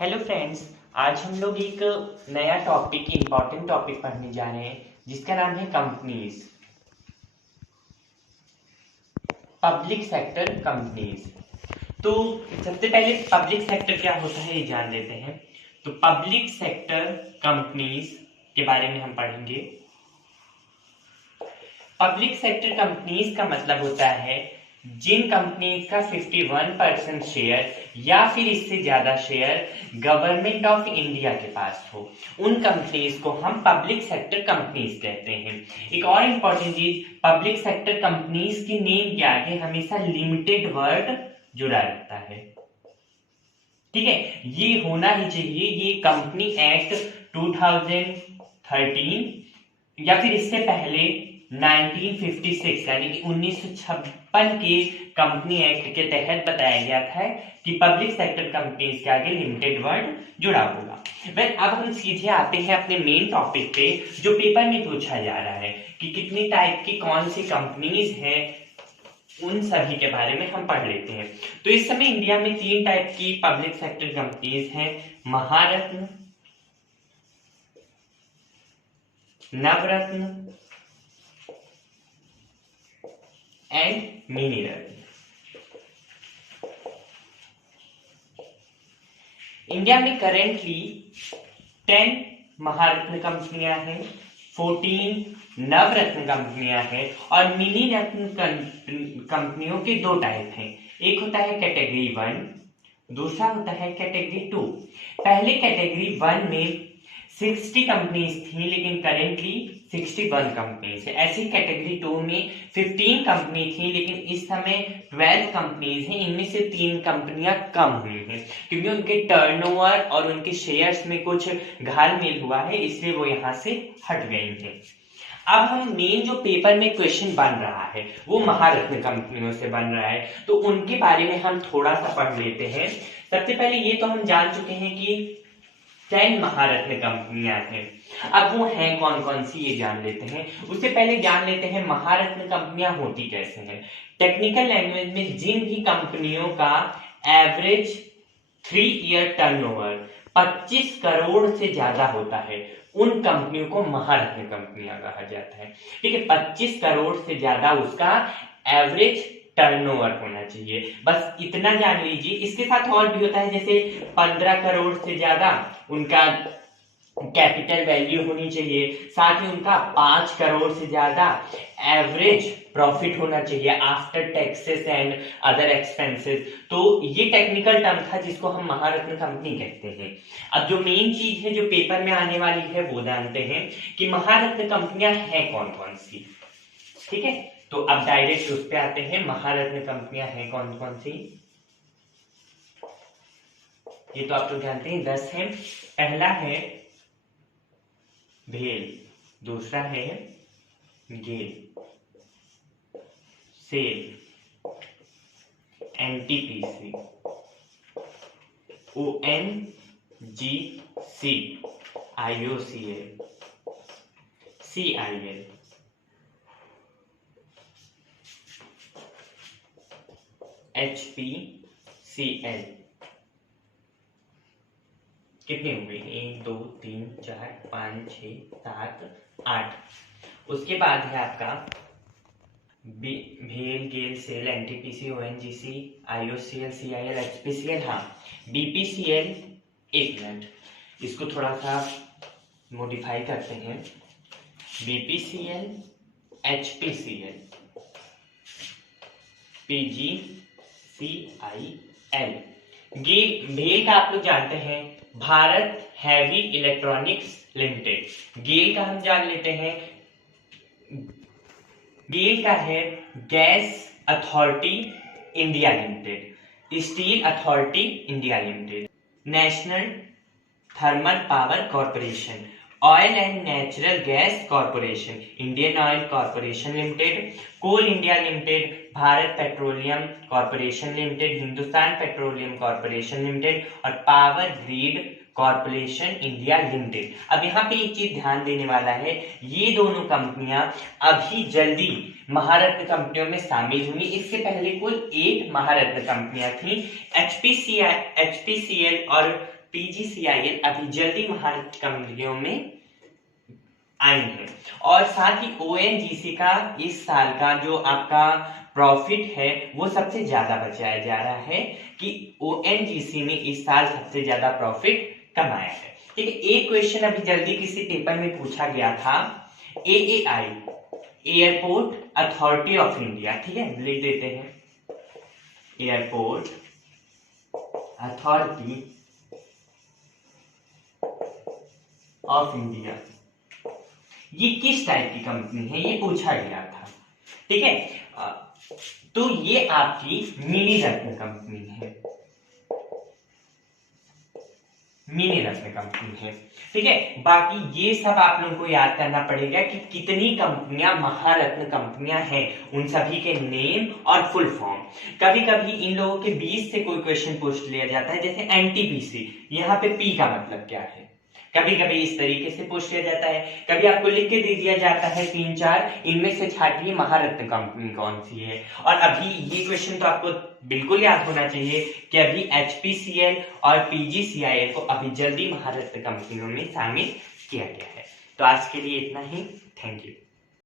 Hello friends. आज हम लोग एक नया टॉपिक इम्पॉर्टेंट टॉपिक पढ़ने जा रहे हैं जिसका नाम है कंपनीज, पब्लिक सेक्टर कंपनीज। तो सबसे पहले पब्लिक सेक्टर क्या होता है ये जान लेते हैं। तो पब्लिक सेक्टर कंपनीज के बारे में हम पढ़ेंगे। पब्लिक सेक्टर कंपनीज का मतलब होता है जिन कंपनीज का 51% शेयर या फिर इससे ज्यादा शेयर गवर्नमेंट ऑफ इंडिया के पास हो, उन कंपनीज को हम पब्लिक सेक्टर कंपनीज कहते हैं। एक और इंपॉर्टेंट चीज, पब्लिक सेक्टर कंपनीज के नेम के आगे हमेशा लिमिटेड वर्ड जुड़ा रहता है। ठीक है, ये होना ही चाहिए। ये कंपनी एक्ट 2013 या फिर इससे पहले 1956 यानी कि 1956 के कंपनी एक्ट के तहत बताया गया था कि पब्लिक सेक्टर कंपनीज के आगे लिमिटेड वर्ड जुड़ा होगा। अब हम सीधे आते हैं अपने मेन टॉपिक पे जो पेपर में पूछा जा रहा है कि कितनी टाइप की कौन सी कंपनीज हैं, उन सभी के बारे में हम पढ़ लेते हैं। तो इस समय इंडिया में 3 टाइप की पब्लिक सेक्टर कंपनीज हैं, महारत्न, नवरत्न एंड मिनी रत्न। इंडिया में करेंटली 10 महारत्न कंपनियां हैं, 14 नवरत्न कंपनियां हैं और मिनी रत्न कंपनियों के 2 टाइप हैं। एक होता है कैटेगरी 1, दूसरा होता है कैटेगरी 2। पहले कैटेगरी 1 में 60 कंपनीज थी लेकिन करेंटली 61 कंपनीज है। ऐसी कैटेगरी 2 में 15 कंपनी थी लेकिन इस समय 12 कंपनीज हैं। इनमें से 3 कंपनियां कम हुई हैं क्योंकि उनके टर्नओवर और उनके शेयर्स में कुछ घालमेल हुआ है, इसलिए वो यहां से हट गई हैं। अब हम मेन जो पेपर में क्वेश्चन बन रहा है वो महारत्न कंपनियों से बन रहा है, तो उनके बारे में हम थोड़ा सा पढ़ लेते हैं। सबसे पहले ये तो हम जान चुके हैं कि 10 महारत्न कंपनियां हैं। अब वो हैं कौन कौन सी ये जान लेते हैं। उससे पहले जान लेते हैं महारत्न कंपनियां होती कैसे हैं। टेक्निकल लैंग्वेज में जिन भी कंपनियों का एवरेज 3 ईयर टर्नओवर 25 करोड़ से ज्यादा होता है उन कंपनियों को महारत्न कंपनियां कहा जाता है। ठीक है, 25 करोड़ से ज्यादा उसका एवरेज टर्नओवर होना चाहिए, बस इतना जान लीजिए। इसके साथ और भी होता है, जैसे 15 करोड़ से ज्यादा उनका कैपिटल वैल्यू होनी चाहिए, साथ ही उनका 5 करोड़ से ज्यादा एवरेज प्रॉफिट होना चाहिए after taxes and other expenses. तो ये टेक्निकल टर्म था जिसको हम महारत्न कंपनी कहते हैं। अब जो मेन चीज है जो पेपर में आने वाली है वो जानते हैं कि महारत्न कंपनियां हैं कौन कौन सी। ठीक है, तो अब डायरेक्ट उस पे आते हैं, महारत्न कंपनियां हैं कौन कौन सी। ये तो आप लोग जानते हैं 10 हैं। पहला है भेल, दूसरा है GAIL, SAIL, NTPC, ONGC, IOCL, CIL, HPCL. कितने हुए? 1 2 3 4 5 6 7 8। उसके बाद है आपका भेल, गेल, SAIL, NTPC, ONGC, IOCL, CIL, HPCL. हाँ, बीपीसीएल। एक मिनट, इसको थोड़ा सा मॉडिफाई करते हैं। BPCL, HPCL, PGCIL. भेल का आप लोग जानते हैं भारत हैवी इलेक्ट्रॉनिक्स लिमिटेड। गेल का हम जान लेते हैं, गेल का है gas authority India limited, steel authority India limited, national thermal power corporation, oil and natural gas corporation, Indian oil corporation limited, coal India limited, Bharat petroleum corporation limited, Hindustan petroleum corporation limited और power grid corporation India limited. अब यहाँ पे एक चीज ध्यान देने वाला है, ये दोनों कंपनियां अभी जल्दी महारत्न कंपनियों में शामिल हुई। इससे पहले कुल 8 महारत्न कंपनियां थी, एचपीसीएल और PGCIL अभी जल्दी महारत्न कंपनियों में आई है। और साथ ही ONGC का इस साल का जो आपका प्रॉफिट है वो सबसे ज्यादा बचाया जा रहा है कि ONGC ने इस साल सबसे ज्यादा प्रॉफिट कमाया है। ठीक है, एक क्वेश्चन अभी जल्दी किसी पेपर में पूछा गया था, AAI airport authority of India, ठीक है लिख देते हैं, एयरपोर्ट अथॉरिटी ऑफ इंडिया, ये किस टाइप की कंपनी है, ये पूछा गया था। ठीक है, तो ये आपकी मिनी रत्न कंपनी है, मिनी रत्न कंपनी है। ठीक है, बाकी ये सब आप लोगों को याद करना पड़ेगा कि कितनी कंपनियां महारत्न कंपनियां हैं, उन सभी के नेम और फुल फॉर्म। कभी कभी इन लोगों के बीच से कोई क्वेश्चन पूछ लिया जाता है, जैसे NTPC, यहाँ पे P का मतलब क्या है, कभी कभी इस तरीके से पूछ लिया जाता है। कभी आपको लिख के दे दिया जाता है 3-4, इनमें से छाटिए महारत्न कंपनी कौन सी है। और अभी ये क्वेश्चन तो आपको बिल्कुल याद होना चाहिए कि अभी HPCL और PGCIL को अभी जल्दी महारत्न कंपनियों में शामिल किया गया है। तो आज के लिए इतना ही, थैंक यू।